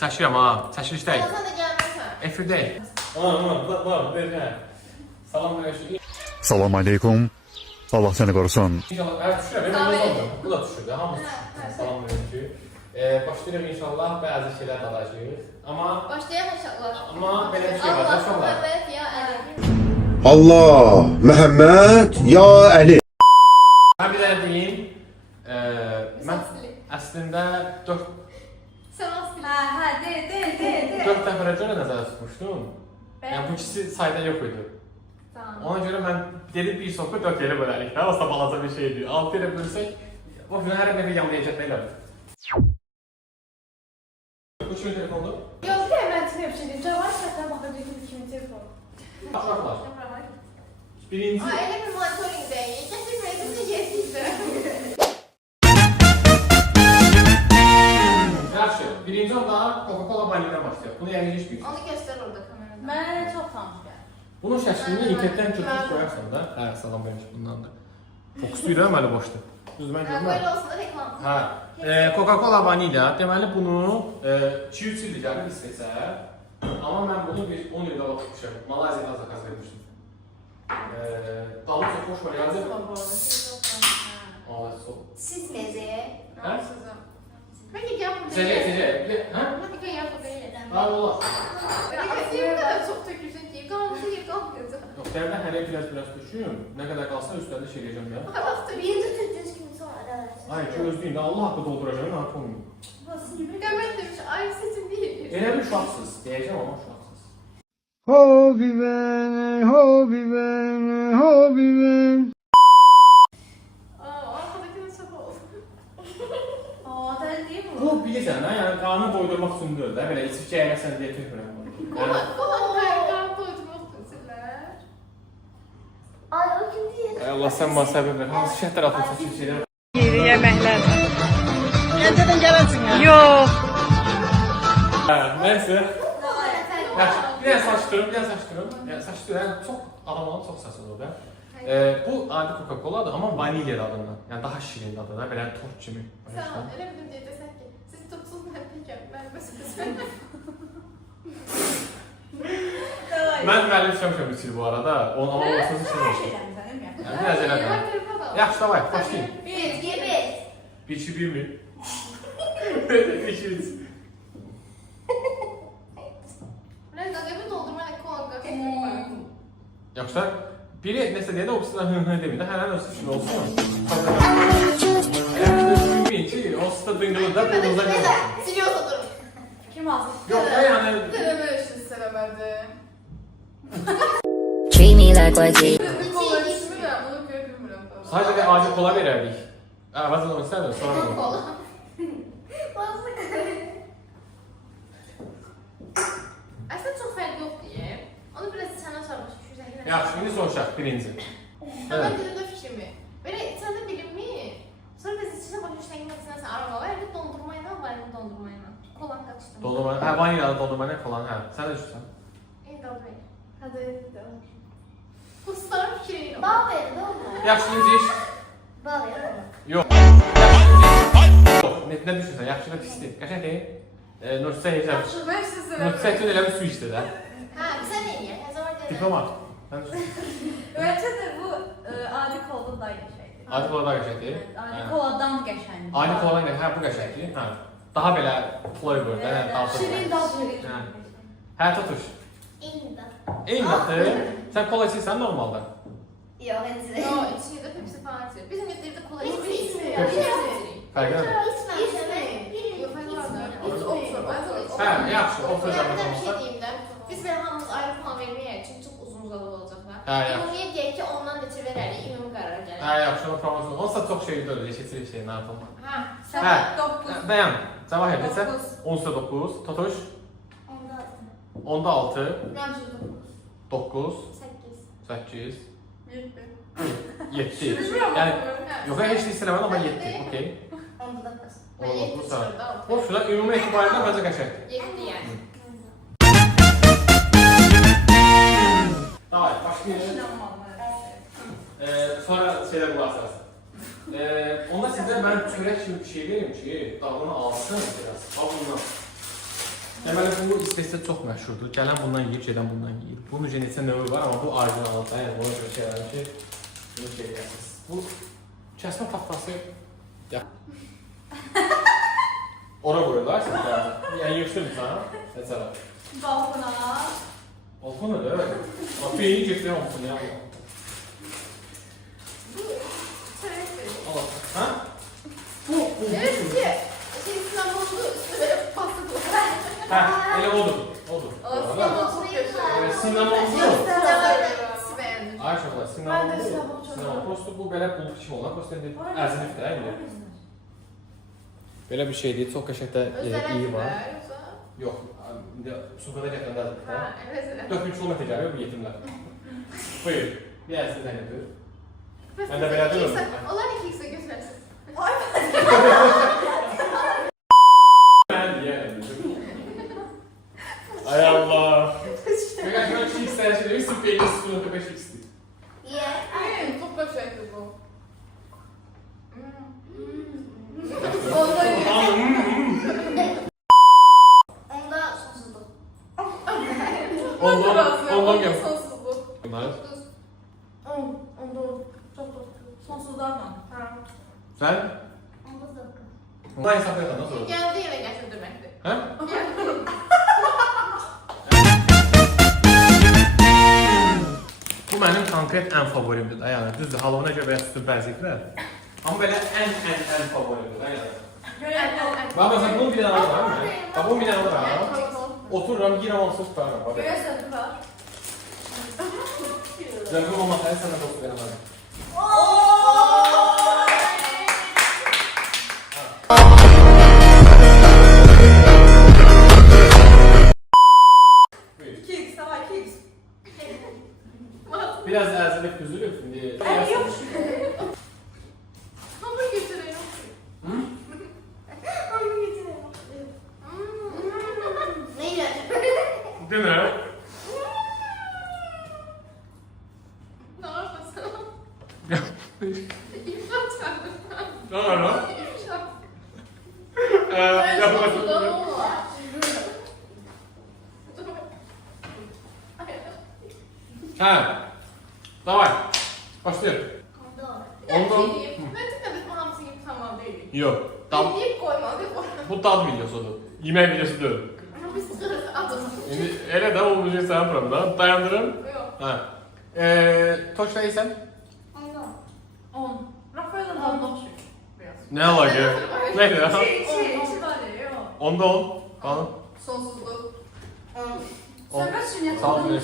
Çəkirəm ha, çəkilişdəyik. Sən də gəlməsən. Efirdəyik. Var, ver. Salam verəşik. Salam aleykum. Allah səni qorusun. İnşallah, düşürəm, bu da düşürdü, hamısı düşürdü. Salam verəşik. Başlayırıq inşallah, bəzi şeylər dadacağıq. Başlayaq inşallah. Amma belə bir şey var, inşallah. Məhəmməd ya Əli. Allah, Məhəmməd, ya Əli. Mən bir dənə deyim. Mən əslində 4 Sən asıl. dəfə görə nəzərdə tutmuşdum. Yəni bu ikisi sayda yox idi. Ona görə mən dedim bir sopa 4 yerə bölərik. Aslında balaca bir şeydir. 6 yerə bölsək, o gün hər nəfə yanlayacaq belə. Bu kimin telefonudur? Yox, mən sizə bir şey deyim. Cavan şəkildə baxacaq ki, kimin telefonu. Uşaqlar. Birinci. Elə bir monitoring deyil. Gətir məclisini yetirsə. Yaxşı, birinci onda Coca-Cola vanilya başlayaq. Bunu yəqin heç bir. Onu göstər orada kamerada. Mənə çox tanış gəlir. Bunun şəklini internetdən götürüb qoyarsan da. Hə, salam vermiş bundan da. Fokuslayır hə, məli boşdur. Düz mən görmürəm. Böyle olsun da reklam. Hə. Coca-Cola vanilya. Deməli bunu 2-3 ildir gəlib istəsə. Amma mən bunu bir 10 ildə baxmışam. Malayziyadan zakaz vermişdim. Dalı çox xoş var yazır. Allah sol. Siz mezeye. Hə? Peki gel burada. Sece. Hə? Hadi gel yap burada. Ha, olar. Peki bu kadar çok tökülsün ki kalmışı yer kalmıyordu. Yox, dərdə hələ biraz düşün. Nə qədər qalsa üstəndə şey eləyəcəm ya. Bak tabii yedi tökülsün kimi sonra. Ay, gözləyin də Allah haqqı dolduracağım, rahat olmayın. Mükemmel demiş. Ay sesim değil. Elə bir uşaqsınız, deyəcəm amma uşaqsınız. Hobi ben. Arkadaki de çok oldu. Sən deyim mi? Bu bilirsən də, yəni qarnı doydurmaq üçün deyil də, belə içib yeyəsən deyə tökmürəm bunu. Yəni Kolan kaygan doydurmak sizler. Ay o kim değil? ay Allah sən mənə səbir ver. Hansı şərtlər atılsa şeylər. Yeri yeməklər. Gəncədən gələnsin ya. Yox. Hə, nəysə. Yaxşı, bir dənə saçdırım. Yəni saçdırım, çox adamların çox səsi olur da. Bu adi Coca-Cola'dır, amma vanilya dadından. Yəni daha şirin dadı da, belə tort kimi. Sen öyle bir diye desek ki siz tutsuz ben peyken ben mesela. Mən müəllim çalışmışam 3 il bu arada. Amma olsun için olsun. Yəni biraz elə də. Yaxşı, davay, başlayın. Bir. 1-2-1 mi? 1-2-3. Ben gagabı doldurmayla kolan gagabı. Yoxsa biri nəsə deyəndə o birisindən hı deməyin də, hərən öz üçün olsun. Əgər bilməyin ki, o sizdə dıngılır da, burnunuzda qalır. Siliyorsa durun. Kim alsın? Yox, yəni... Deneme işini sevemedi. Treat me like what you Bir kola ismi ver, bunu görmüyorum. Sadəcə bir acı kola verərdik. Əvvəlcə onu istəmirəm, sonra bunu. Kola. Fazla aslında çok fark yok diye. Onu biraz sana sormuş. Yaxşı, indi soruşaq, birinci. Ama dilimde fikrimi. Böyle sen de bilimi. Sonra biz içine başlayışına gitmek istersen araba var. Evet dondurmayla var mı dondurmayla? Kolan kaçtım. Dondurma, hə, vanilyalı dondurma nə falan, hə. Sən nə düşünsən? En doğru. Hadi devam. Kuslar fikriyle. Bağ verin olma. Yaxşı, ikinci iş. Bağ verin. Yox. Yox, nə düşünsən? Yaxşı da pisdir. Qəşəng deyil. Nurçə hecab. Ben size Nurçə üçün elə bir su içdi də. Ha sen ne ya? Ne zaman dedin? Diplomat. Sən düşün. Bence de bu adi kolda daha qəşəngdir. Adi kola da qəşəngdir. Adi koladan qəşəngdir. Adi kola ilə, hə, bu qəşəngdir. Hə. Daha belə flavor, da, daltır. Şirin dadlı. Hə, tutuş. İnda. Eyni vaxtı, sən kola içirsən normalda. Yok hepsi. Yo içinde Pepsi falan içiyor. Bizim getirdi kola Pepsi içmiyor. içmiyor. Fərqi yox. Yok hayır vardı. Hiç olsun. Ben sana içmiyorum. Hə, yaxşı, o söz Bir de bir şey yapmışsa. diyeyim de. Biz böyle hamımız ayrı puan vermeye için çok uzun uzadı olacaklar. Ha, ya. İmumiye diye ki ondan neçe vererek imum karar gelir. Hə, yaxşı, o promosyon. Onsa çox şey deyil, eşitir şey, nə yapalım. Ha. Hə, 9. bəyəm. Cavab neçə? 9. 10-da 9, tutuş. Onda 10-da 6, ben çocuk. 9, 8. 8, 7. 7. Yəni, yox, heç nə istəmədim, amma 7, okey. Onda 9. Ben 19 7 saat. çıkırdı. O şurada ümumi etibariyle bence qəşəngdir. 7 yani. Davay, başlayalım. Sonra şeyler bularsanız. Onda sizə mən çörək kimi bir şey verim ki, dadını alsın biraz. Al bundan. Deməli bu istehsə çox məşhurdur. Gələn bundan yeyir, gedən bundan yeyir. Bunun necə neçə növü var, amma bu orijinalı. Yəni ona görə şey edirəm ki, bunu şey edəsiniz. Bu kəsmə taxtası ora qoyurlar sizə. Yəni yığışdırmısan, məsələn. Balkona. Balkon öyle evet. Bak beyni getiriyor musun ya? Allah. Ha? Bu. Evet ki şey sinema oldu üstüne pasta koydu. Ha, öyle oldu. Oldu. Sinema çok yaşıyor. Evet, sinema oldu. Beğendim. Ay çok var. Sinema Ben de oldu. sinema çok Sinema prosto bu belə bulub kimi olan prosto indi ərzini değil mi? Belə bir şeydir. Çox qəşəngdə iyi var. Yox, indi Sukada gətirəndədir. Ha, evet. 4 kilometre gəlir bu yetimlər. Buyur. Bir ərzini zəngidir. Ben de belə deyirəm. Onlar 2x'e götürəsiz. Ben diyelim. Ay Allah. Ben şu an çiğ istersen üstü peynir sıkıntı 5x'ti. Evet, çok başarılı bu. Onda sonsuzluk. Ondan gel. Sonsuzluk. Bunlar. Onda çok sonsuzdan mı? Ha. Sen? Onda zıkkı. Bundan hesap yapalım nasıl olur? Geldi yere getirdirmekti. He? Bu mənim konkret ən favorimdir da yəni. Düzdür, halovuna görə biraz sütun bəziklər. Amma belə ən favorimdir da yəni. Bax məsələn bunun bir dənə var mı? Bax bunun bir dənə var. Otururam, yiyirəm onu tutarım. Bax. Görüyorsun var. Zəngin olmasaydı sənə dost verəmədim. Keks, tamam keks. Biraz ərzilib düzülüb şimdi. Yok. Hamur götürüyorum. Onu getireyim. Neyle? Değil mi? Ne yapmasın? Ya. İfrat sandım. Ne var lan? İfrat. Yapamadım. Ha. Davay. Başlayalım. Onda. Ben tıkladım hamsi gibi tamam değil. Yok. Tam Ben deyip koymadık. bu tad videosudur. Yemək videosu deyil. Ama biz sırası adamız. İndi elə də olmayacaq sənin problemdə. Dayandırım. Yok. Ha. Toç neysən? Onda. 10. Rafael'in onda olmuş. Biraz. Ne alaka? Neydi ya? Şey var ya yok. Onda 10. Kalın. Sonsuzluk. 10. Sen kaç gün Sağ olun.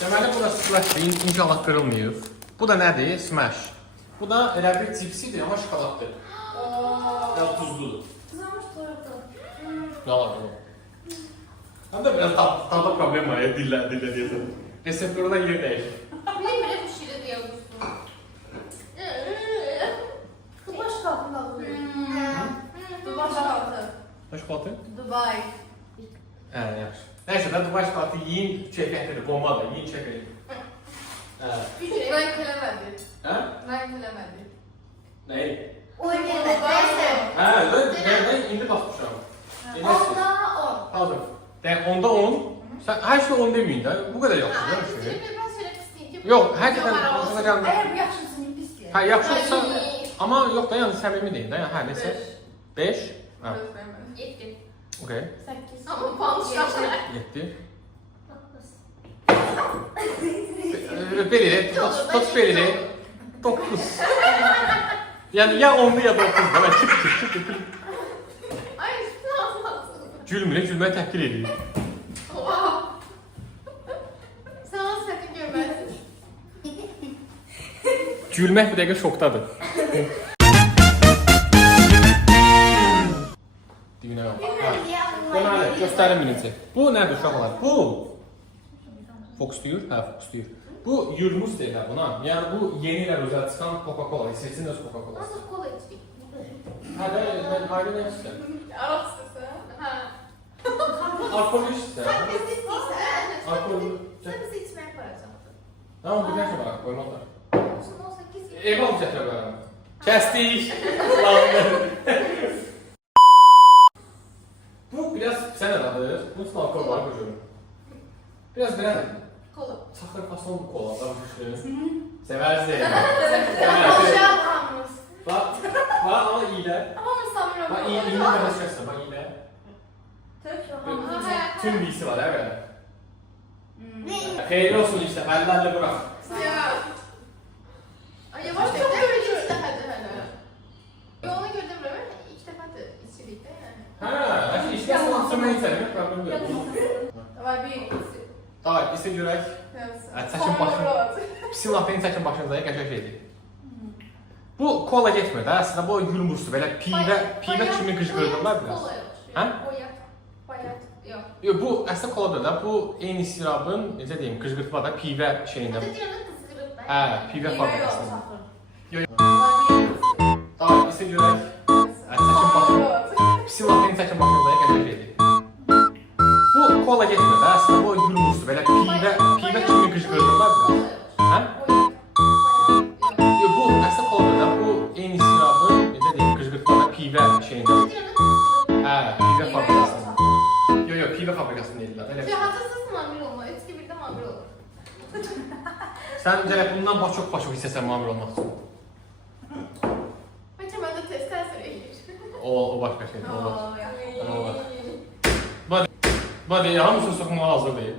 Deməli bu da splash inşallah qırılmayıb. Bu da nədir? Smash. Bu da elə bir cipsidir amma şokoladdır. Ya tuzludur. Kızarmış tortu. Ne var bu? Hem de biraz tadı problem var ya dille diyelim. Reseptörde yer değil. Benim bile bir şeyle diye olursun. Baş kalkın alalım. Baş kalkın. Baş batı? Dubai. Yaxşı. Neyse ben baş batı yiyin çekekleri, bomba da yiyin çekelim. Ben kölemedi. Ha? Ben kölemedi. Neyi? Neyse. Ben indi basmışam. Onda 10. Hazır. Ben onda 10. Sen her şey 10 demeyin de. Bu kadar yaptın değil mi Ay, şimdi? ben söylemek isteyeyim ki... Yok, herkese konuşacağım. Eğer bu yaşlısın pis diye. Ha yapışırsa Ay. ama yok da yani səmimi değil de. Ha neyse. 5. Ha. Yetti. Okey. 8. Ama pançlar. 7. Belirli. Tut belirli. 9. Yani ya 10'lu ya 9. Hemen çık. Ay üstüne atmasın. Gülmüyor təhqir edir. Oha. Sen onu sakın görmezsin. Gülmək bir dəqiqə şokdadır. Düyünə yox. Deməli, göstərim birinci. Bu nədir uşaqlar? Bu fokuslayır? Hə, fokuslayır. Bu yurmus deyirlər buna. Yəni bu yeni ilə özəl çıxan Coca-Cola, İsveçin öz Coca-Colası. Nasıl kola içtik? Hə, mən ayrı nə istəyirəm? Arap istesen. Ha. Alkol istəyirəm. Biz isteysen. Alkol. Sen bizi içmeye koyacaksın. Tamam, bir dəqiqə var, qoymaqlar. Şimdi 18 Ev olacaq ya böyle. Kestik. Landı. Bu biraz sen aradır. Bu smalkor var bu cürü. Biraz belə Kola. çaxır fason kola da başlayın. Seversin. Konuşan hamımız. Bak ama iyi de. Hamımız samir Bak iyi de başlasın. Bak iyi de. Tüm bilgisi var evet. Ne? Hayırlı olsun işte. Hallerle bırak. Ya. Ay yavaş çok görücü ilk dəfədir hələ. Yoluna görə demirəm, ilk dəfədir içilikdə yəni. Ha, işte sanatçımı içerim. Problem yok. Давай bir. Davay, ise görək. Çəkin başını. Pisin lafını çəkin başınıza qəşəng şeydir. Bu kola getmir də. Əslində bu yumursu belə pivə kimi qışqırdırlar biraz. Hə? Boyat. Bayat. Yox. Yox, bu əslində kola deyil də. Bu eyni sirabın, necə deyim, qışqırtma da pivə şeyində. Hadi deyəndə qızırıb da. Hə, pivə fabrikasında. Davay Davay, ise görək. Çəkin başını. Pisin lafını çəkin başınıza qəşəng şeydir. Bu kola getmir də. Əslində bu yumursu belə pivə kimi qışqırdırlar biraz. Hə? Yox, bu əslində kola deyil də. Bu eyni sirabın, necə deyim, qışqırtma da pivə şeyində. Hə, pivə fabrikasında. Yox, pivə fabrikasında deyirlər. Elə. Hazırsın mamir olma. Üç birdə mamir olur. Sən gərək bundan çox hissəsən mamir olmaq üçün. Bəlkə məndə test təsir edir. O başqa şeydir. O var. Bak hamısını soxmağa hazır deyil.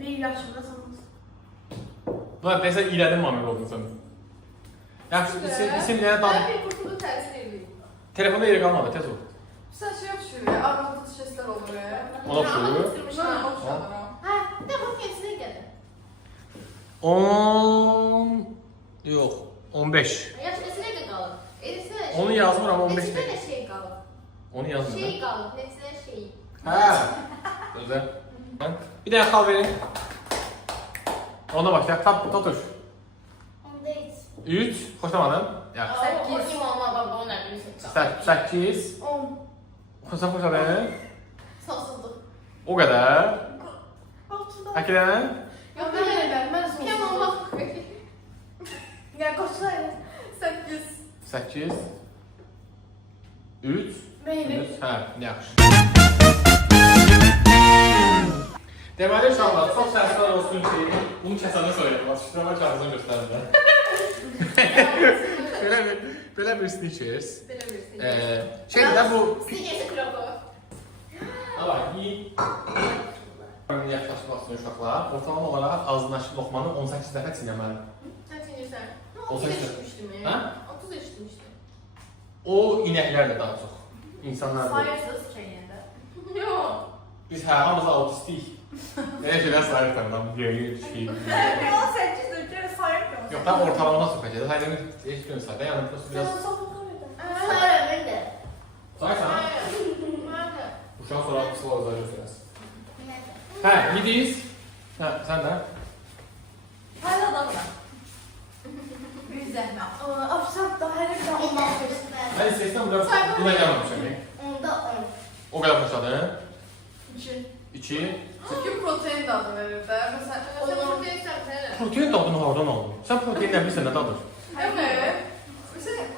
Bir yaşında sanırım. Bak desən ilədən mamir oldun sən. Yaxşı, isim nəyə dadı? Mən bir qurtulu təsir edir. Telefonda yeri qalmadı, tez ol. Sen şey yapışıyor ya. Armağanlı sesler olur ya. Ona Amma oxşuyur. qıstırmışam. Hə, də bu kendisine gəlir. 10... Yox, 15. Yaş neçə dəqiqə qalıb? Elisə Onu yazmır amma 15 Neçə dəqiqə. dənə şey qalıb? Onu yazmır. Şey qalıb, neçə şey. Hə. Gözəl. Bir dənə xal verin. Ona başlayaq. Tatuş. Onda heç. 3. Xoşlamadın? Yaxşı. Sekiz. Mama, baba, o nə bilirsən? 8. 10. Xoşladın? Sonsuzluq. O qədər. Əkilən? Yox, Ben öyle ben Kim sonsuzluq. olmaq? Ya koşsaydı. 8. 8. 3. Benim. Hə, yaxşı. Deməli uşaqlar, çox səslər olsun ki, bunu kəsəndə söyləyəm. Şişirəmə kağızını göstərirlər. Belə bir sneakers. Belə bilirsən. Şeydir də bu... Sneakers kroku. Hala, iyi. Yaxşılaşmaq üçün uşaqlar, ortalama olaraq ağzındaşı loxmanı 18 dəfə çiynəməli. Sən çiğnirsən. 30 30 eşitmişdim. Hə? 30 eşitmişdim. O inəklərlə daha çox. İnsanlar deyil. Sayırsız çeynede. Yox. Biz hamımız autistik. Elə şeylər sayırıq tanıdan, böyük şey. 18 ülke sayır ki. Yox, tam ortalama söhbət edir. Sayını heç gün sayda, yəni prosto biraz... Sayırım, mən də. Sayırsan? Mən də. Uşaq sonra qısa olacaq göstərəsin. Hə, gidiyiz. Hə, sən də? Hala da var. Büyük zəhmət. Afşat da hər bir də olmaq. Mən istəyirsən, buna gəlməmişəm. Onda 10. O qədər başladın. 2. 2. Çünki protein de adı verir də. Məsələn, Onu onun... deyirsən sənə. Protein dadını hardan aldın? Sən protein nə bilirsən, nə dadır? Evet. Məsələn,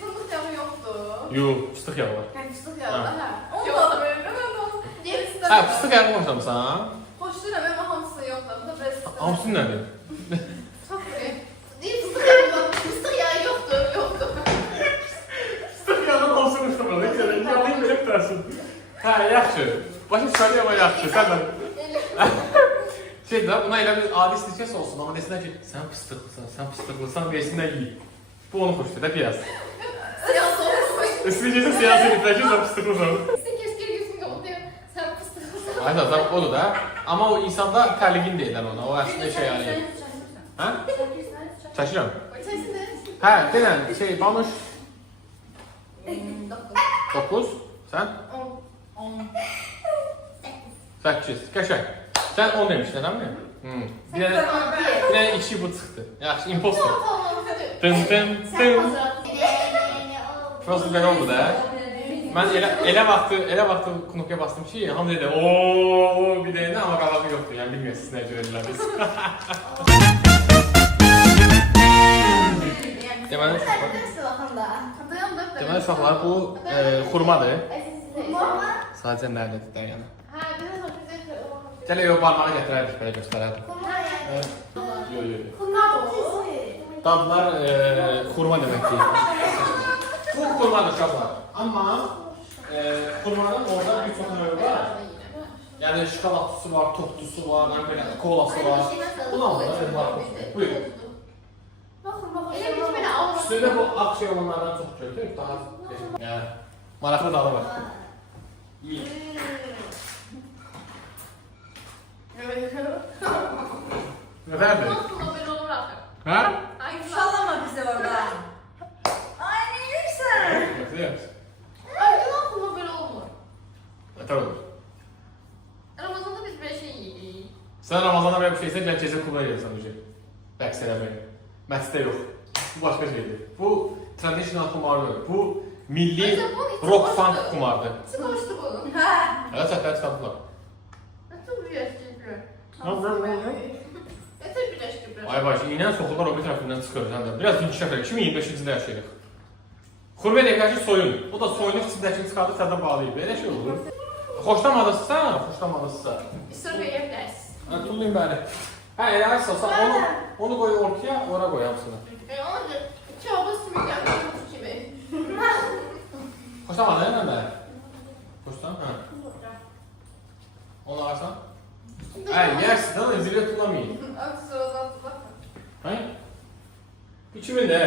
fındık yağı yoxdur. Yox, fıstıq yağı var. Yəni fıstıq yağı da Hə. hə. Onu da adı verir. Mən onu Deyirsən. Hə, fıstıq yağı xoşlamısan? xoşlayıram, amma hamısı yoxdur. Bu da best. Hamısı nədir? Çox iyi. Deyir fıstıq yağı var. Fıstıq yağı yoxdur, yoxdur. Fıstıq yağının hamısı xoşlamısan. Yağı belə tutarsan. Hə, yaxşı. Başa çıxarıyor amma yaxşı. Sən də... Şey də, buna elə bir adi stikəs olsun, amma desinlər ki, sən fıstıqlısan, versinlər yiyin. Bu onu xoşdur da biraz. Siyasi olmuş. Stikəsə siyasi bitlər ki, sən fıstıqlısan. Snickers girgüsün yolu diyor. Sen fıstıklısın. Aynen, zaten odur da. Ama o insanda terliğin deyirlər ona, o əslində şey yani. Hə? Çəkirəm. Sensin de. Hə, denən, şey, Banuş 9, sən 10. 8, qəşəng. Sən 10 demişdin, değil mi? Bir dənə 2 bu çıxdı. Yaxşı, imposter. Dın dın dın. Prosto belə oldu da. Mən elə vaxtı knopkaya bastım ki, hamı dedi, ooo, bir deyəndə, amma qalağı yoxdur, yəni bilmiyorsunuz nə görürlər biz. Deməli uşaqlar, Nasıl baxanda? deməli uşaqlar bu xurmadır. Mama. Sadəcə nərdədir yəni. Ha, bir de sonra bize Gələ yox barmağı gətirərdik belə göstərərdim. Kuma yani. Yox yox. Kuma bu. Dadlar xurma deməkdir. Bu xurmadır uşaqlar. Amma xurmanın orada bir çox növü var. Yəni şokoladlısı var, toplusu var, belə kolası var. Bunlar da benim markasım. Buyur. Baxın, baxın. Elə biz belə alırıq. Üstündə bu ağ şey olanlardan çox gördük. Daha yəni maraqlı dadı var. İyi. Nələrdir? Nasıl böyle olur axı? Hə? Ay, Sallama bizi orada. Ay ne yürürsen? Bakıyoruz. Ay, nasıl böyle olur? Tamam. Ramazanda biz böyle şey yedik. Sən Ramazanda belə bir şeysə, gəl gecə kluba gəlirsən hocam. Rəqs eləməyə. Məsciddə yox. Bu başqa şeydir. Bu traditional kumardır. Bu milli rock funk kumardır. Sıkıştı bu. Ha. Hələ səhvlər çıxardılar. Nasıl bir yaş gibi? Nasıl bir yaş gibi? Ay baş, iynən soxullar o bir tərəfindən çıxır. Sən də biraz inkişaf edir. 2025-ci yaşayırıq. Xurmə deyək soyun. O da soyunu içindəkini çıxardır, sədən bağlayıb. Belə şey olur. Xoşlamadınızsa. Bir soru yiyebiliriz. Hə, tullayın bəli. Hə, eləsə, onu qoy ortaya, ora qoy hamısını. Onu çorba simit yapıyormuş gibi. Xoşlamadın, nə bəli? Xoşlan? Hə. Onu alırsan? Hə, yersin, də zirvə tullamayın. Hə? 2000 də.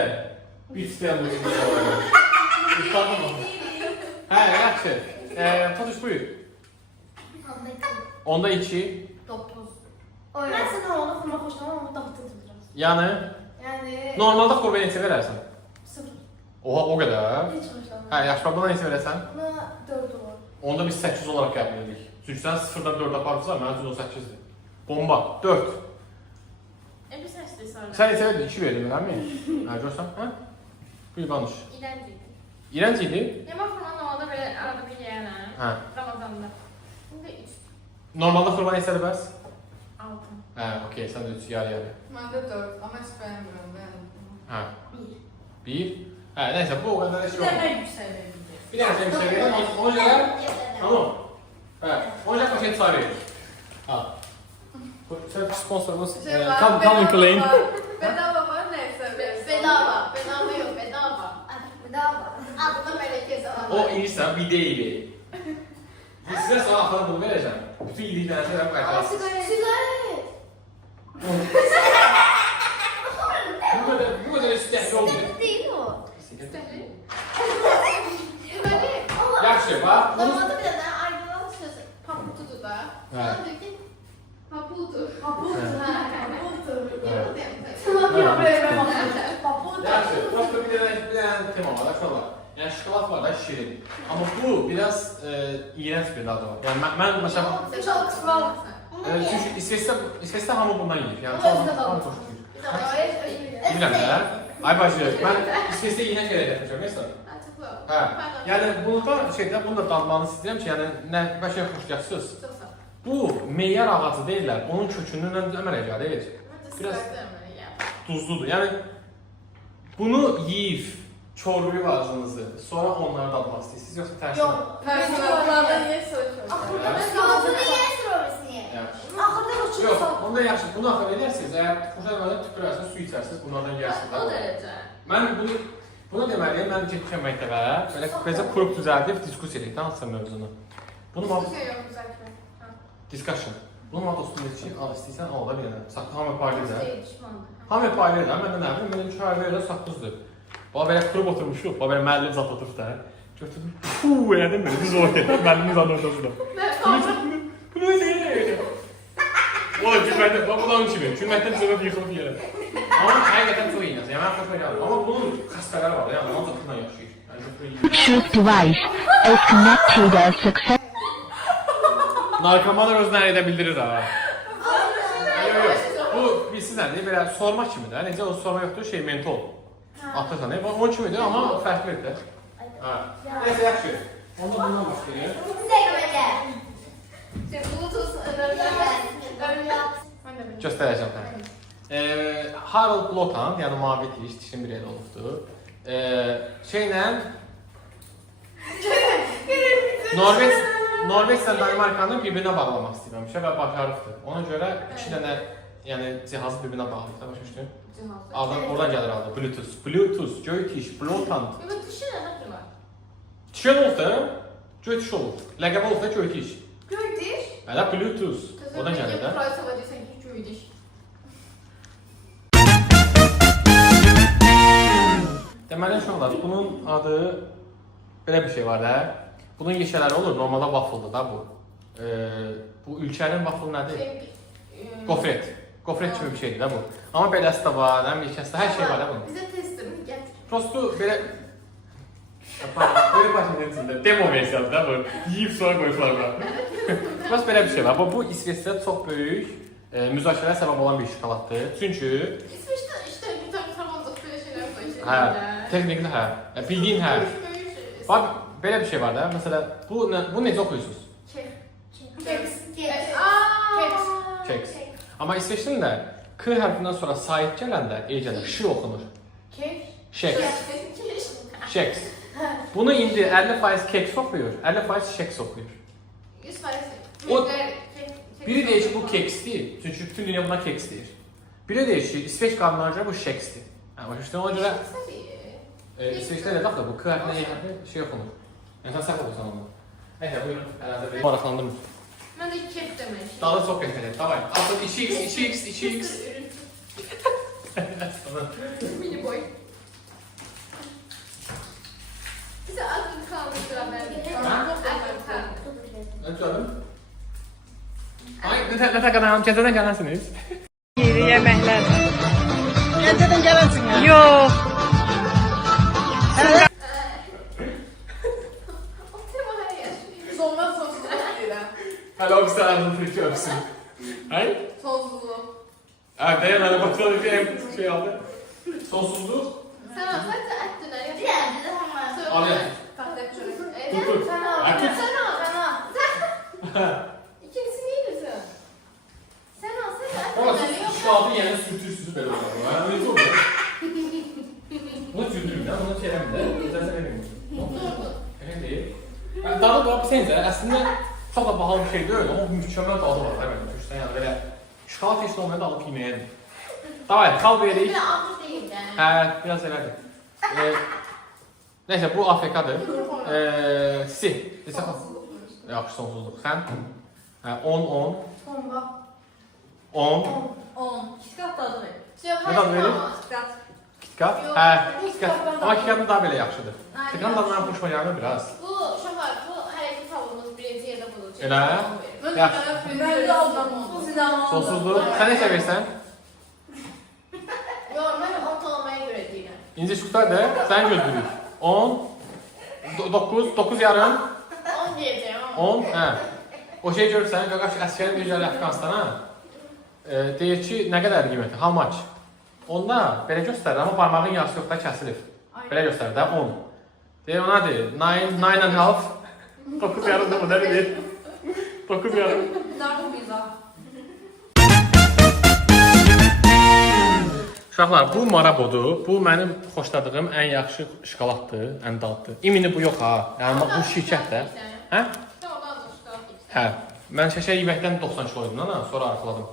Bir istəyən bu gibi. Hə, yaxşı. Tutuş buyur. Onda 2. 9. Ben sana onu kuma hoşlanmam ama dağıtırdım biraz. Yani Yani normalde xurma neçə verərsən? 0. Oha, o qədər. Hiç hoşlanmam. Hə, yaş buna neçə verəsən? Buna 4 olur. Onda biz 8 olaraq qəbul edirik. Çünki sən 0-dan 4 aparırsan, mənim üçün o 8-dir. Bomba, 4. Bir seçti sonra. Sən neçə verdin? 2 verdin, eləmi? Hə, görsən? Hə? Buyur, danış. İğrenciydi. İrənc idi? Yemek falan normalde böyle arada bir yiyene. Hə. Ramazan'da. Şimdi 3. Normalda xurma neçədir bəs? 6. Hə, okey, sən də 3 yarı-yarı. Ben de 4 ama hiç beğenmiyorum. Beğendim. Hə. 1. Hə, nəysə, bu o qədər Bir şey de olmur. ben yükseleyim. Bir dənə sən bir şey verin, onu gələr. Tamam. Hə, onu gələr paket çay verir. Ha. Bu sponsorumuz come claim. Bedava var neyse. Bedava. Bedava yok. Bedava. Bedava. Adına melekesi var. O insan bir deyil. Sizə sonra axırı bunu verəcəm. Bütün yediklərinizi verəm Ama qaytarsınız. sigaret. Bu qədər istəkli olmuyor. Sigaret değil o. İsteli. Yaxşı, bax. Damada bir tane ayrılan söz. Paputudu da. Evet. Sonra diyor ki paputu. Paputu. Evet. Tamam ya böyle ben bakıyorum. Paputu. Yaxşı, prosta bir dənə tema var, şolar. Yəni şokolad var da şirin. Amma bu biraz iğrənc bir dadı var. Yəni mən məsələn Çok kısmı çünki İsveçdə hamı bundan yeyir. Yəni Özü də hamı var. çox yeyir. Bilmirəm də. Ay bacı, mən İsveçdə iğrənc yerə gətirmişəm, nəsə. Hə. Yəni bunu da dadmanı istəyirəm ki, yəni nə bəşər xoşlayırsınız. Bu meyyər ağacı deyirlər, onun kökündən əmələ gəlir. Biraz duzludur. Yəni bunu yeyib çorbayı ağzınızı, sonra onları dadmaq istəyirsiniz, yoxsa tərsinə? Yok. Personellarda niye soruyorsun? Ahırda niye sorabilirsin ya? Yaxşı. Ahırda da Yox, çok onda yaxşı. Bunu axır edərsiniz, əgər xoşalmadan tüpürərsiniz, su içərsiniz, bunlardan yersiniz. O derece. Mən bunu deməliyəm, mən getmişəm məktəbə, belə qrup düzəldib diskussiya edik, hansısa mövzunu. Bunu Bir şey yok güzel ki. discussion. Bunu mənə dostum dedi ki, al istəyirsən, al da bir dənə. Hamı paylayır da. Şey düşmandı. Hamı paylayır da, mən də nə bilim, mənim 2 ay belə saqqızdır. Bax belə qrup oturmuşuq, bax belə müəllim zat oturur da. Götürmüş, puuu elədim belə, biz oraya, müəllimin zat ortasında. Bunu ne? O gülməkdə, bax bu da onun kimi, gülməkdən bizə yıxılıb yerə. Amma həqiqətən çox iğnəsi, yəni mən xoşuma gəldi. Amma bunun xəstələri var, yəni ancaq bundan yaşayır. Shoot device is connected success. Narkomanlar özlərini edə bildirir ha. Yox, bu bilsiz nədir, belə sorma kimidir, necə o sorma yoxdur, şey mentol. Atırsan, onun kimidir, amma fərqlidir də. Hə, neysə yaxşı. Onda bundan başlayır. Şey bluetooth önerilen. Ben de bilmiyorum. Göstərəcəm hə. Harold Blokhand, yəni mavi diş, dişin bir elə olubdur. Şeylə Norveçlə Danimarkanı bir-birinə bağlamaq istəyirəm və başarıbdır. Ona görə 2 dənə yəni cihazı bir-birinə bağlayıb, başa düşdün? Oradan gəlir adı. Bluetooth, göy diş, Blokhand. Bu dişin nə var? Dişin olub da, göy diş olub. Ləqəb olub da göy diş. Göy diş. Hələ Bluetooth. Oradan gəlir də. Price-a deyirsən ki, göy diş. Deməli uşaqlar, bunun adı belə bir şey var da. Bunun yeşələri olur, normalda waffle-dır da bu. Bu ülkənin waffle nədir? Gofret. Gofret kimi bir şeydir da bu. Amma beləsi də var, həm yeşəsi də, hər şey var da bunun. Bizə testimi gətir. Prosto belə... Böyle başının içində demo versiyası da bu. Yiyib sonra qoyublar bura. Prosto belə bir şey var. Bu İsveçdə çox böyük müzakirəyə səbəb olan bir şokoladdır. Çünki... İsveçdə işte bir olacaq belə şeylər var. Hə, texnikli hə. Bildiyin hə. Bax, belə bir şey var da. Məsələn, bu necə oxuyursunuz? Keks. Amma İsveçdən də K hərfindən sonra sahib gələndə ecədə ş oxunur. Şeks. Şeks. Bunu indi 50% keks oxuyur, 50% şeks oxuyur. 100%. Biri deyir ki, bu keksdir, çünki bütün dünya buna keks deyir. Biri deyir ki, İsveç qanununa görə bu şeksdir. Başa düşdün, ona görə İsveçdə də baxda bu K hərfinə E hərfi şey oxunur. Yəni sən səhv olursan onu. Hə, buyurun. Əlində belə maraqlandım. Mən də kek demək. Dalı çox qəşəngdir. Davay. Artıq 2x. Mini boy. Bizə adın qalmışdıra mən. Ötürüm. Ay, nə qədər gəzədən gələnsiniz? Yeri yeməklər. Gəncədən gələnsin ya. Yox. O tema hər yer. Biz ondan sonsuzluq istəyirəm. Hələ o qısalarını Türkçe öpsün. Hay? Sonsuzluq. Ha, dayan hadi bakalım bir şey aldı. Sonsuzluq. Sən sadəcə ət dönər. Al ya. Tut tut. Ha, tut. İkincisi neydi? Sen alsana ət Ama dönər. siz şaltı yerine sürtürsünüz böyle olur. Ha, öyle oluyor. Bunu sürtürüm de, bunu çeyrem de. Güzel sevemiyorum. Evet değil. Yani dadı da sence aslında çok da pahalı bir şey değil ama mükemmel dadı var. Evet, düşünsen yani böyle şokolat yeşil olmayan da alıp yemeyelim. Davay, kal bir yedik. Bir altı değil de. Hə, biraz elədir. Neyse, bu Afrikadır. Si, desək yaxşı sonsuzluq. Sən? 10. Bomba. 10. 10. Kitap da adı verir. Ne dadı verir? Kitap. KitKat? Hə, KitKat. Amma KitKatın daha belə yaxşıdır. KitKatın dadı mənim xoşuma gəlmir biraz. Bu şoför, bu hərəkət tablomuz birinci yerdə budur. Elə? Yaxşı. Ben de aldım. Sonsuzluq. Sonsuzluq. Sən neçə versən? Yox, mən ortalamaya görə deyirəm. İnci şuqdadır. Sən gözlürük. 10. 9 yarım. 10 deyəcəyəm. 10. Hə. O şey görürsən, qaqaş əsgərin bir gəlir Əfqanistana. Deyir ki, nə qədər qiyməti? How much? Onda belə göstərir, amma barmağın yarısı yox da kəsilir. Belə göstərir də 10. Deyir, o nədir? 9.5. 9 yarımdır, bu nədir deyir? 9 yarım. Nardım mizah. Uşaqlar, bu Marabodur. Bu mənim xoşladığım ən yaxşı şokoladdır, ən dadlıdır. İmini bu yox ha. Yəni bu şirkət də. Hə? Sən oradan da şokolad yeyirsən. Hə. Mən şəkər yeməkdən 90 kilo idim lan, sonra arxaladım.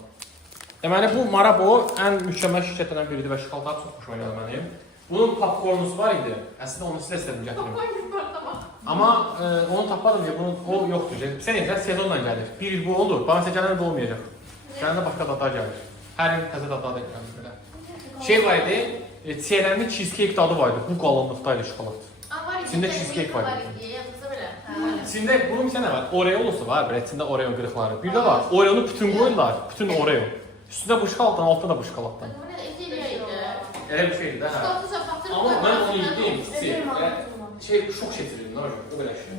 Deməli bu Marabo ən mükəmməl şirkətlərdən biridir və şokoladlar çox xoşuma gəlir mənim. Bunun popcornusu var idi. Əslində onu sizə istədim gətirim. Amma onu tapmadım ki, bunun o yoxdur. Sən necə sezonla gəlir. Bir il bu olur, bana gələn də olmayacaq. Gələn də başqa dadlar gəlir. Hər il təzə dadlar da gəlir belə. Şey var idi, çeyrənli cheesecake dadı var idi. Bu qalınlıqdaydı şokolad. İçində cheesecake var idi. İçində bunun bir nə var? Oreo olsa var, belə içində Oreo qırıqları. Bir də var, Oreo'nu bütün qoyurlar, bütün Oreo. Üstündə bu şokoladdan, altında da bu şokoladdan. Elə bir şeydir də, hə. Amma mən onu yedim, şey, şok çəkdirirdim, nə olacaq, o belə şey.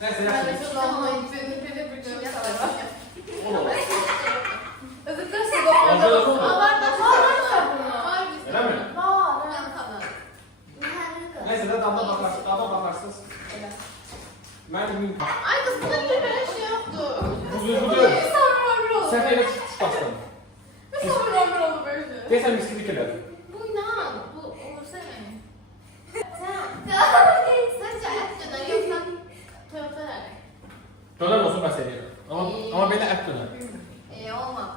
Nəysə, yaxşı. O da var. Onda da çok var. Elə mi? Nəysə də damda bakarsınız. Mən... Ay kız, burada bir belə şey yoxdur. Budur. Sən elə çıxdın. Mesela Deyəsən miskilik elədi. Bu inan, bu olursa yani. Sence et döner yoksa Toyota nerede? Dönər olsun bəs eləyir. Amma belə ət dönər. Olmadı.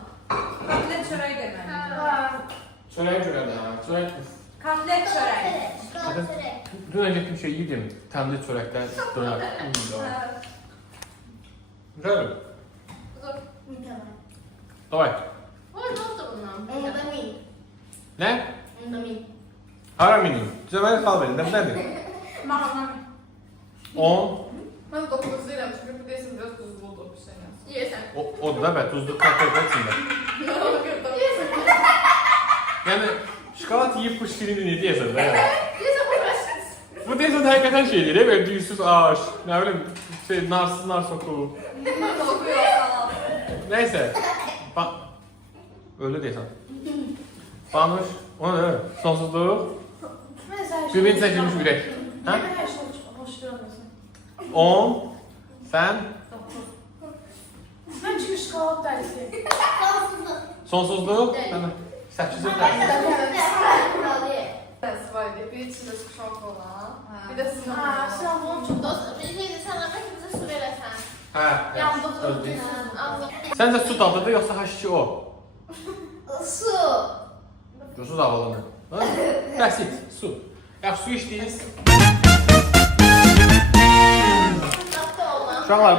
Kotlet çörək deməli. Çörəyə görədir ha. Çörək... Kotlet çörək. Dünən getdim şey yedim. Təmli çörəkdən dönər. Güzel. Davay. Bu arada oldu bundan. Ne? Hara mini? Düzəməli xal verin. Nədir? Makarnami. 10. Ben 9 değilim çünkü bu değilsin biraz tuzlu oldu bir şey. Yesen. O da bə, tuzlu kakao içində. Yəni, şokolad yiyib bu şirini ne deyəsən də? Yesen uğraşırız. Bu deyəsən həqiqətən şeydir, böyle düysüz aş, ne bileyim, şey, narsız nar soku. Neyse. Bak. Öyle deyəsən. Banuş, o ne? Sonsuzluq. Birbirine çəkilmiş ürək. Hə? 10. Sen? Ben çünkü şokolat dersi. Sonsuzluq. Mən 8'i tərsin. Bir içinde şokola. Bir de sınav. Sınavım çok Dostum, bir şey de sana bak bize su veresen. Hə, yandım. Səncə su dadıdır yoxsa H2O? Su. Su dağılını. Bəsit, su. Yaxşı su içdiniz. Nasıl olan? Uşaqlar,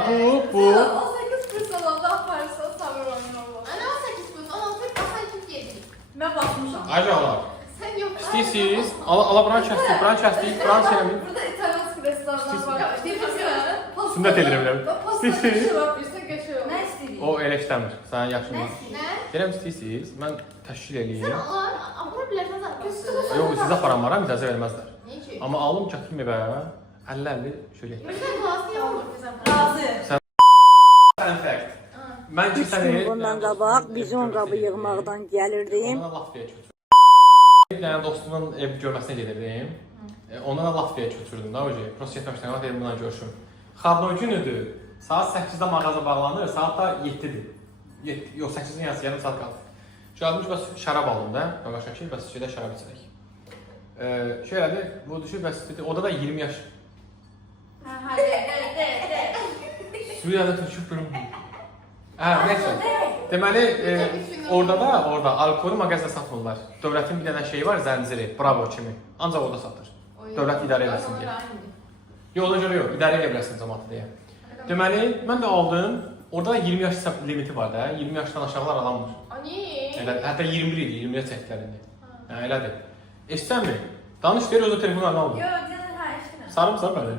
bu. 18 kırsan Allah varsa sabır oynama. Ana 18 kuruş, 16 kuruş, 2 yedik. Ben basmışım. Acaqlar. Sen yok. İstəyirsiniz, ala buranı kəsdik, buranı eləmin. Burada İtalyan restoranlar var. Sünnət edirəm bilərəm. İstəyirsiniz. Şarap birisi geçiyor. Ne istediğin? O elə işləmir. Sən yaxşı mı? Ne? Deyirəm istəyirsiniz, mən təşkil eləyim. Sen Allah, bunu bilərsən zaten. Yox, sizə aparamaram, icazə verməzlər. Niçin? Amma alım çəkim evə, 50-50 şöyle. Mesela klaslı yağmur bizden. Razı. Fun fact. Mən ki səni... Bundan qabaq bizon qabı yığmaqdan gəlirdim. Ondan Latviya köçürdüm. Bir dənə dostumun ev görməsinə gedirdim. Ondan da Latviya köçürdüm da oca. Prosta getməmişdən qabaq dedim bundan görüşüm. Xadno günüdür. Saat 8-də mağaza bağlanır, saat da 7-dir. Yox 8-in yarısı, yarım saat qaldı. Gəldim ki, bəs şərab aldım da. Qardaşım ki, bəs şeydə şərab içərək. Şey elədi, bu düşür, bəs dedi, orada da 20 yaş. Suyada türküb görüm. Neyse. Deməli, orada alkolü mağazada satmırlar. Dövlətin bir dənə şeyi var, zənciri, Bravo kimi. Ancaq orada satır. Dövlət idarə eləsin deyə. Yox, ona görə yox, idarə edə bilərsin cəmaatı deyə. Deməli, mən də aldım. Orada 20 yaş limiti var da, 20 yaşdan aşağılar alanmır. Hətta 21 idi, 20-yə çəkdilər indi. Elədir. Eşitsənmi? Danış deyir, özü telefonu əlinə almır. Yo, canım her işine. Sarımsan məni?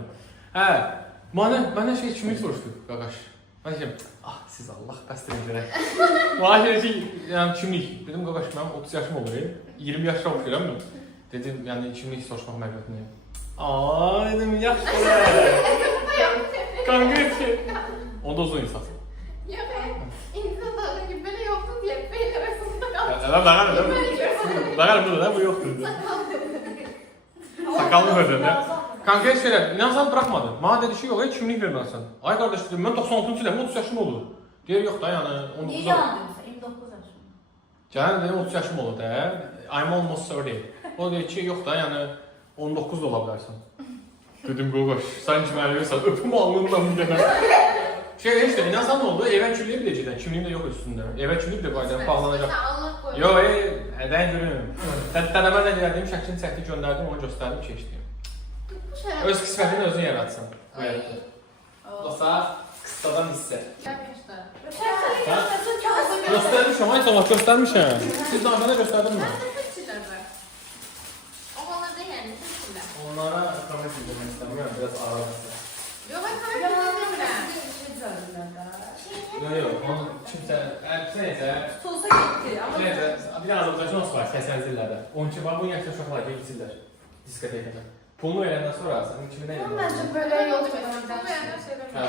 Mənə şey kimlik soruşdu, qaqaş. Mən deyirəm, siz Allah bəstərin görək. Mənə şey, yəni kimlik. Dedim, qaqaş, mənim 30 yaşım olur, 20 yaşda oxuyuram mən. Dedim, yəni kimlik soruşmaq məhvətini. Dedim, yaxşı. Konkret şey. Onda uzun insansın. Yok, insanların gibi böyle yoktu diye beyin arasında kaldı. Bakalım bu yoktur. Sakallı hocam ya. Konkret şeyler, inansan bırakmadı. Bana dedi ki, yok, kimlik verməlisən. Ay qardaş dedim, mən 96-cı ilim, 30 yaşım olur. Deyir, yok da yəni 19 Niye yalan diyorsun? 29 yaşında. Gələn dedim, 30 yaşım olur da. I'm almost 30. O deyir ki, yok da yəni 19 da ola bilərsən. Dedim, qoqaş, sən kimi əliyirsən, öpüm alnımdan bir dənə. Şey işte, inansan ne oldu? Evə külliyə biləcəkdən, kimliğim də yox üstündə. Evə küllük də qaydan bağlanacaq. Yox, ədən görüm. Tədəmə nə gəldim, şəklini çəkdi, göndərdim, onu göstərdim, keçdim. Öz qismətini özün yaratsın. Olsa, qıssadan hissə. Göstərmişəm, ay sabah göstərmişəm. Siz daha mənə göstərdin mi? Onlara komedi demək istəmirəm, biraz ağırlıqsa. Yok, ben kamera Yox, onu kimsə, neysə, Tutulsa gitti ama neysə, bir dənə Azərbaycan olsa var, 80-ci illərdə. Onun üçün var, bunun yaşlı uşaqlar gecikirlər diskotekada. Pulunu verəndən sonra, sənin kimi nə edirlər? bence böyle yolcu benim Hə.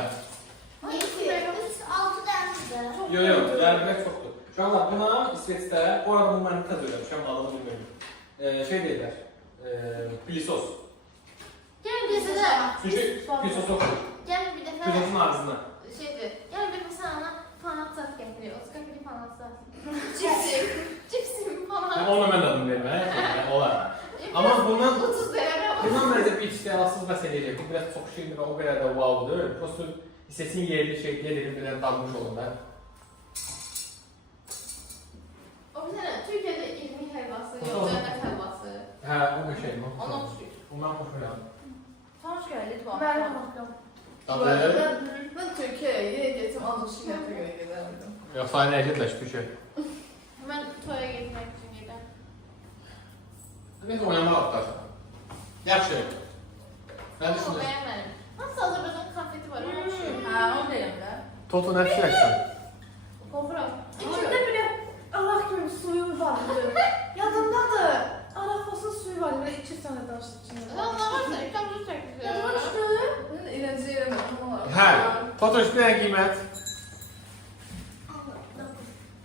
Yox, gəlmək çoxdur. Uşaqlar, buna İsveçdə, orada bunu mən tez öyrənmişəm, adını bilmirəm. Şey deyirlər, pilisos. Gel bir de Çünki pilisos yoxdur, gel bir de pilisosun ağzına. şeydi. Gel bir sana panat sat getiriyor. Oscar bir panat sat. Cipsi. Cipsi mi panat? Onu şeydir, o qədər də wow-dur. Prosto istəsin yerli şey, yerli bir dadmış olun ben. O bir tane Türkiye'de irmik helvası, yok cennet helvası. Hə, o bir şey mi? Ona oxşuyur. O mən xoşuyam. Tanış geldi bu. Ben bakıyorum. Dadı. Ben Türkiye'ye gittim, az o şiddete göre giderdim. Yox, sana nə edirlər Türkiyə? Ben toya gitmek için giderim. Biz oynamaq atlar. Yaxşı. Mən Ama düşünürəm. beğenmedim. Nasıl Azerbaycan konfeti var, ona oxşuyur. Ha, onu deyim de. Toto nə fikirləşsən? Kovuram. İçinde bile Allah gibi suyu vardı. Yadımdadır. Arafasın suyu vardı. Böyle 2 tane taş içinde. Lan ne varsa ikram düz çekti. Yadıma düştü. Ben iğrenci yerim. Hə, Toto bir dənə qiymət.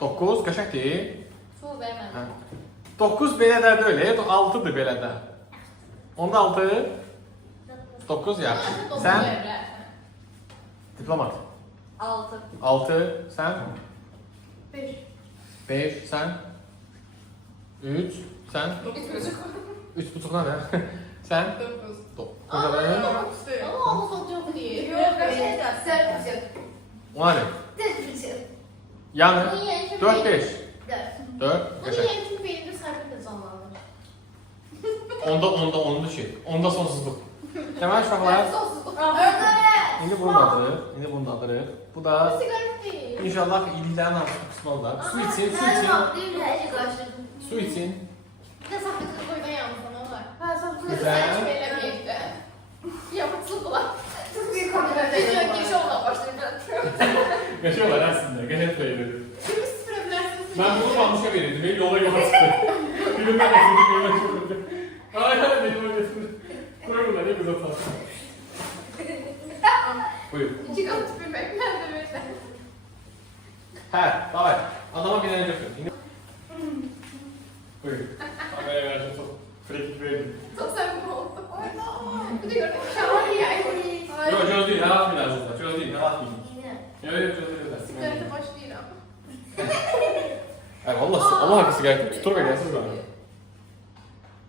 9, qəşəngdir. Çoğu beğenmedim. 9 belə də deyil, 6-dır belə də. Onda 6, 9 yaxşı. Sən diplomat. 6. 6, sən 5. 5, sən 3, sən 3,5 nədir? Sən 9. Ama olsa çok iyi. Yok, sen O nədir? Yəni 4, 5. 4, Bunu qəşəng. yerim çünkü beynimde serpil de canlanır. Onda şey. Onda sonsuzluq. Deməli uşaqlar, Sonsuzluk. indi bunun adı, indi bunun adı. Bu da Sigara değil. inşallah iyiliklərin artıq qismi olacaq. Su için, su için. Bir de saklıklı koydan yalnız ona var. Ben sana Güzel. Sen söylemeyeyim de. Yamıksız ulan. çok büyük komple Geçiyor geç olma başlayayım. Qəşənglər əslində, qəşəng verir. Şimdi sürebilirsiniz. Ben bunu yanlışa verirdim. Benim yola çıktı. Birinden atıldı, yola çıktı. Aynen benim öyle çıktı. Koy bunları, hep uzatalım. Buyur. İki kat tüpürmek ben de böyle. He, davay. Adama bir tane götür. Buyur. Kameraya versin, çok frekik verdim. Çok sevdim oldu. Bir de gördüm. Şahane yani. Yok, çöz değil, ne yapmayın aslında. Çöz değil, ne yapmayın. Yok, yok, çöz değil. Sigarete başlayacağım. Yani Allah hakkı sigareti tutur ve gelsiz bana.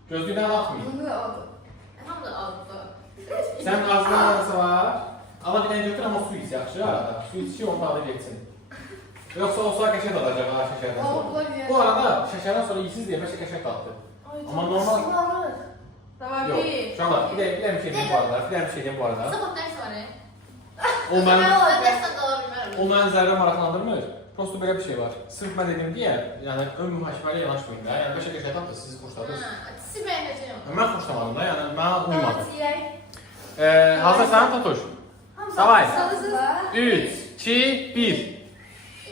Göz değil, ne yapmayın. Bunu da aldım. Tam da aldı. Sen ağzının arası var. Ama bir tane götür ama su iç yaxşı arada. Su içi onun adı geçsin. Yoksa o sonra qəşəng dadacaq ha şekerden sonra. Bu arada şekerden sonra yiyisiz diye beşe qəşəng tatlı. Ama normal... Tamam, Yok. bir. Şu an bir de bir şey diyeyim bu arada. Bir şey diyeyim bu arada. Sabah ders var ya. O mən Ben dersten kalabilmem. o mən zərrə maraqlandırmır. Prosto belə bir şey var. Sırf mən dedim deyə, yəni ön mühakimələ yanaşmayın da. Yəni beşə qəşəng tatlı siz xoşladınız. Sizi beğeneceğim. Mən xoşlamadım da, yəni mənə uymadı. Hazırsan Tatoş? Savay. 3, 2, 1.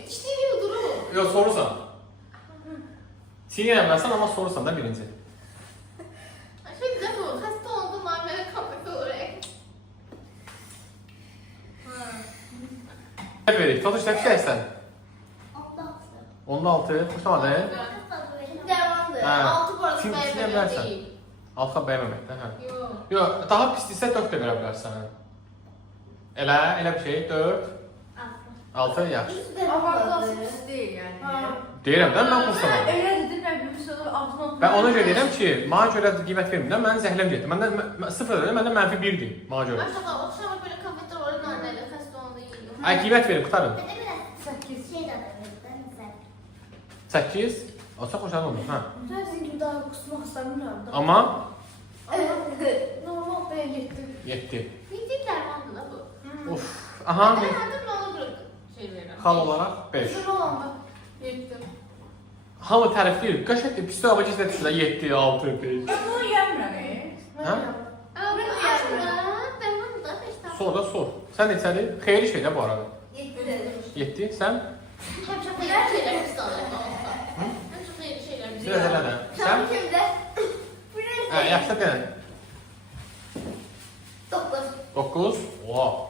İşte bir durum. Yok sorursan. Çiğneyemezsen ama sorursan da birinci. Çok güzel bu. Hasta oldum amele kapıda oraya. Ne verik? Tatoş ne fikirsən? Onda 6. Xoşlamadı. Devamlı. Ha. 6 bu arada Kim beğenmedim beğenmezsen? değil. Alxa bəyənməməkdə, hə. Yok. Yox, daha pisdirsə 4 də verə bilərsən. Elə bir şey 4, 6 yaxşı. Abartması pis değil yani. Deyirəm də mən xoşlamadım. Öyle dedim ben bir şey olur ağzına. Ben ona görə deyirəm ki, mənə görə qiymət vermirəm, mən zəhləm getdi. Məndə 0 dedim, məndə -1 idi mənə görə. Aşağıda akşam böyle kafede orada anneyle hasta oldu yiyor. Ay qiymət verin, qutarın. 8. 8. O çox xoşal olmuş, hə. Ben sizin gibi daha kusmak istemiyorum da. Amma Normal değil 7. 7. Bildiğin dermandı la bu. Uf. Aha, Ben de ona göre şey veririm. xal olaraq 5. Güzel olan da 7. Hamı tərifləyir. Qəşəngdir, pisdə amma gizlə düşürlər 7, 6, 5. Bunu yemrəm. Hə? Ama ben aslında derman da 5 tane. Sor da sor. Sən neçəli? Xeyirli şey də bu arada. 7. Sən? Hem çok hayırlı şeyler biz alalım. Hem çok hayırlı şeyler biz Biraz elə də. Sən? Hə, yaxşı deyən. 9. 9. Oha.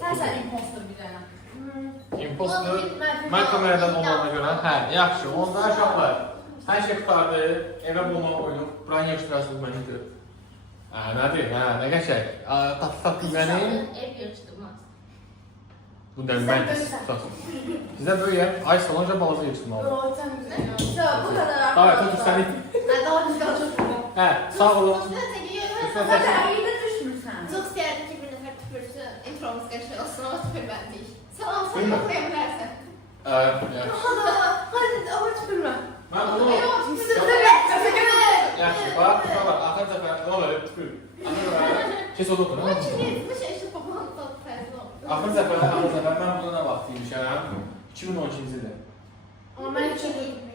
Sen imposter bir tane. Imposter. Mən kameradan olmağına görə. Hə, yaxşı. Onda uşaqlar. Hər şey qutardı. Evə bulma qoyduq. Buranı yığışdırasınız mən getirib. Hə, nədir? Hə, nə qəşəng. Tatlı mənim. Ev yarıştırmaz. Bu da mən sizə böyüyəm. Ay salonca balaca yığışdırmalı. O sen güzel. Ya bu kadar. Davay, tut səni. Daha güzel çok güzel. Hə, sağ olun. Üstüne çekiyor. Üstüne Hadi ayıda düşmürsen. Çok sevdim ki bir nefer. Alsan yoxlaya bilərsən. Yaxşı. Hadi ama hiç bilmem. Mən onu... Yox, Size de Yaxşı, bax, axır dəfə, nə olur, tükür. Axır dəfə, kes odur, o çiğnetmiş eşit babanın tadı fərqli oldu. axır dəfə, mən buna nə vaxt deymişəm? 2012-ci ildə. Ama ben hiç öyle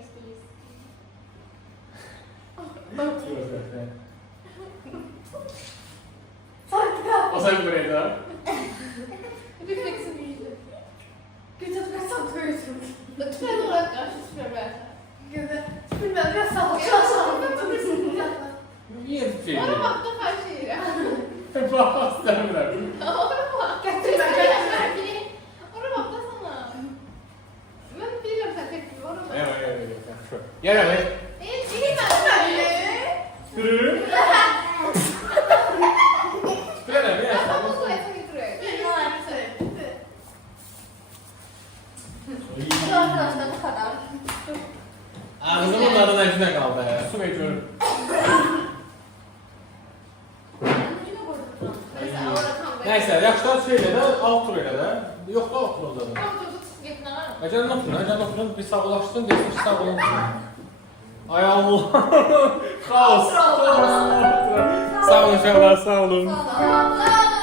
O sən buraya Refleksim yüzü. Güzel biraz satıyorsun. Lütfen olarak karşı süper versen. Güzel. Bilmem biraz satıyorsun. Niyə fikir? Ona bak da karşı yere. Bax, istəmirlər. Ona bak. Getirme. Ona bak da sana. Ben biliyorum sen tepki var ama. Yaxşı. Gəl, gəl. İyi ben böyle. Tükürür. Tükürər, nə Ama yaxşı? bu ete götürüyor. Arkadaşlar bu kadar. Ağzımın adına içində qaldı. Su ver görüm. Neyse orada tam böyle. Nəysə, yaxşıdan şey elə də, alt tur elə də. Yox da alt tur oldu. Tam çocuk getiren var mı? Əgər oturun, bir sağlaşdın, desin ki, sağ olun. Ay Allah. Xaos. Sağ olun uşaqlar, sağ olun. Sağ olun.